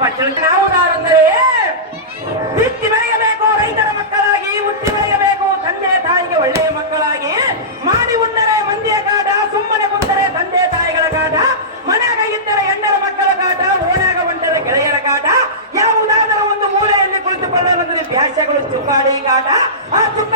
ಪಚ್ಚಳಕಾವುದಾರೆಂದರೆ ಬಿತ್ತಿ ಬೆಳೆಯಬೇಕು ರೈತರ ಮಕ್ಕಳಾಗಿ, ಹುಟ್ಟಿ ಬೆಳೆಯಬೇಕು ತಂದೆ ತಾಯಿಗೆ ಒಳ್ಳೆಯ ಮಕ್ಕಳಾಗಿ, ಮಾಡಿ ಉಂಡರೆ ಮಂದಿಯ ಕಾಟ, ಸುಮ್ಮನೆ ಕುಂದರೆ ತಂದೆ ತಾಯಿಗಳ ಕಾಟ, ಮನೆಯಾಗ ಇದ್ದರೆ ಹೆಣ್ಣರ ಮಕ್ಕಳ ಕಾಟ, ಓಣ್ಯಾಗ ಒಂಟರ ಗೆಳೆಯರ ಕಾಟ, ಯಾವುದಾದರೂ ಒಂದು ಮೂಲೆಯಲ್ಲಿ ಕುಳಿತುಕೊಳ್ಳಲು ಬ್ಯಾಸಗಳು ಚುಕ್ಕಾಡಿ ಕಾಟ, ಆ ಚುಕ್ಕ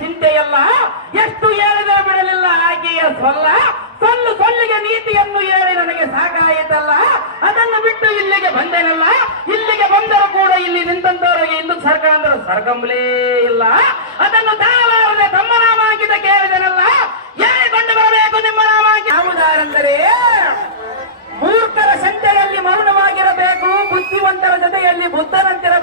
ಚಿಂತೆಯಲ್ಲ? ಎಷ್ಟು ಹೇಳಿದರೆ ಬಿಡಲಿಲ್ಲ. ಆಕೆಯ ಸೊಲ್ಲ. ಸೊಲ್ಲು ಸೊಲ್ಲಿಗೆ ನೀತಿಯನ್ನು ಹೇಳಿ ನನಗೆ ಸಾಕಾಯಿತಲ್ಲ. ಅದನ್ನು ಬಿಟ್ಟು ಇಲ್ಲಿಗೆ ಬಂದೇನಲ್ಲ? ಇಲ್ಲಿಗೆ ಬಂದರೂ ಕೂಡ ಇಲ್ಲಿ ನಿಂತಂತವರಿಗೆ ಇಂದು ಸರ್ಕಾರ ಅಂದ್ರೆ ಸರ್ಗಂಬಲೇ ಇಲ್ಲ. ಅದನ್ನು ತಾಳಲಾರದೆ ತಮ್ಮ ನಾಮ ಹಾಕಿದ ಕೇಳಿದನಲ್ಲ ಹೇಳಿಕೊಂಡು ಬರಬೇಕು ನಿಮ್ಮ ನಾಮ ಯಾವುದಾರೆಂದರೆ, ಮೂರ್ಖರ ಸಂತೆಯಲ್ಲಿ ಮೌನವಾಗಿರಬೇಕು, ಬುದ್ಧಿವಂತರ ಜೊತೆಯಲ್ಲಿ ಬುದ್ಧನಂತರ